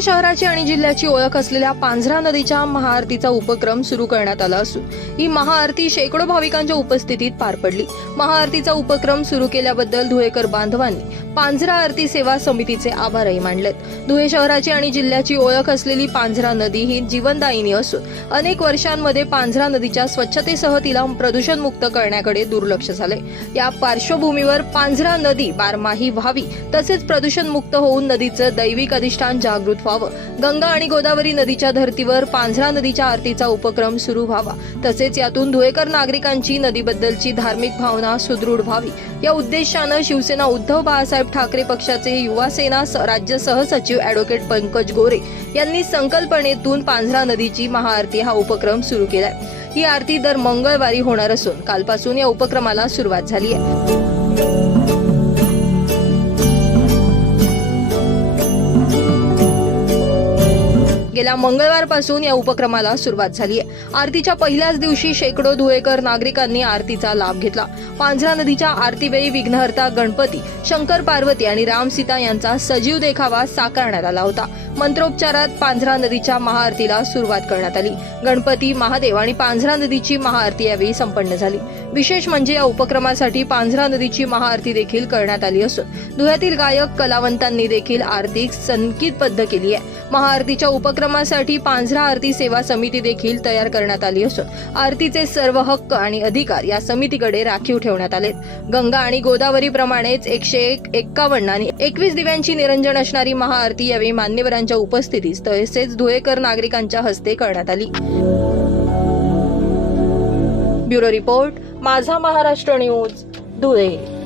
पुणे शहराची आणि जिल्ह्याची ओळख असलेल्या पांझरा नदीच्या महाआरतीचा उपक्रम सुरू करण्यात आला असून ही महाआरती शेकडो भाविकांच्या उपस्थितीत पार पडली. महाआरतीचा उपक्रम सुरू केल्याबद्दल धुळेकर बांधवांनी पांझरा आरती सेवा समितीचे आभारही मानलेत. धुळे शहराची आणि जिल्ह्याची ओळख असलेली पांझरा नदी ही जीवनदायिनी असून अनेक वर्षांमध्ये पांझरा नदीच्या स्वच्छतेसह तिला प्रदूषणमुक्त करण्याकडे दुर्लक्ष झाले या पार्श्वभूमीवर पांझरा नदी बारमाही व्हावी तसेच प्रदूषणमुक्त होऊन नदीचं दैविक अधिष्ठान जागृत व्हावं. गंगा आणि गोदावरी नदीच्या धर्तीवर पांझरा नदीच्या आरतीचा उपक्रम सुरू व्हावा. तसेच यातून धुळेकर नागरिकांची नदीबद्दलची धार्मिक भावना सुदृढ व्हावी. या उद्देशानं शिवसेना उद्धव बाळासाहेब ठाकरे पक्षाचे युवा सेना स- राज्य सहसचिव अॅडव्होकेट पंकज गोरे यांनी संकल्पनेतून पांझरा नदीची महाआरती हा उपक्रम सुरू केलाय. ही आरती दर मंगळवारी होणार असून कालपासून या उपक्रमाला सुरुवात झाली आहे. गेल्या मंगळवारपासून या उपक्रमाला सुरुवात झाली आहे. आरतीच्या पहिल्याच दिवशी शेकडो धुळेकर नागरिकांनी आरतीचा लाभ घेतला. पांझरा नदीच्या आरतीवेळी विघ्नहर्ता गणपती शंकर पार्वती आणि राम सीता यांचा सजीव देखावा साकारण्यात आला होता. मंत्रोपचारात पांझरा नदीच्या महाआरतीला सुरुवात करण्यात आली. गणपती महादेव आणि पांझरा नदीची महाआरती यावेळी संपन्न झाली. विशेष म्हणजे या उपक्रमासाठी पांझरा नदीची महाआरती देखील करण्यात आली असून धुळ्यातील गायक कलावंतांनी देखील आरती बद्ध केली आहे. महाआरतीच्या कार्यक्रमासाठी पांझरा आरती सेवा समिती देखील तयार करण्यात आली असून आरतीचे सर्व हक्क आणि अधिकार या समितीकडे राखीव ठेवण्यात आले गंगा आणि गोदावरी प्रमाणेच एकशे एक एक्कावन्न आणि एकवीस दिव्यांची निरंजन असणारी महाआरती यावेळी मान्यवरांच्या उपस्थितीत तसेच धुळेकर नागरिकांच्या हस्ते करण्यात आली. ब्युरो रिपोर्ट माझा महाराष्ट्र न्यूज धुळे.